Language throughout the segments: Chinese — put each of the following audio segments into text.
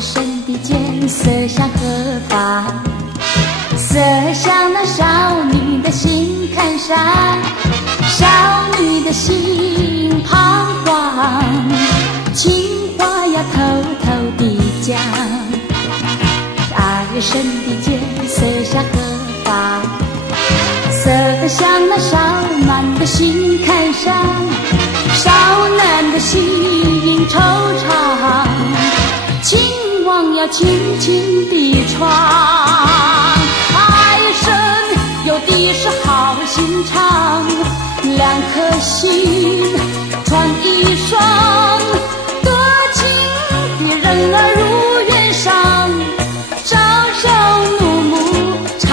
深的剑，射向何方？射向那少女的心坎上，少女的心彷徨，情话要偷偷地讲。爱深的箭射向何方？射向那少男的心坎上，少男的心惆怅，情网要轻轻地穿。爱深有的是好心肠，两颗心穿一双，多情的人儿如愿上，朝朝暮暮常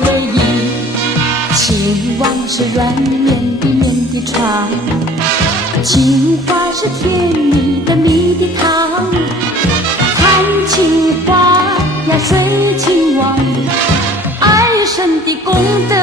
为忆。情网是软绵的绵的床，情话是甜蜜的蜜的糖。谈情话呀，水情网，爱深的功德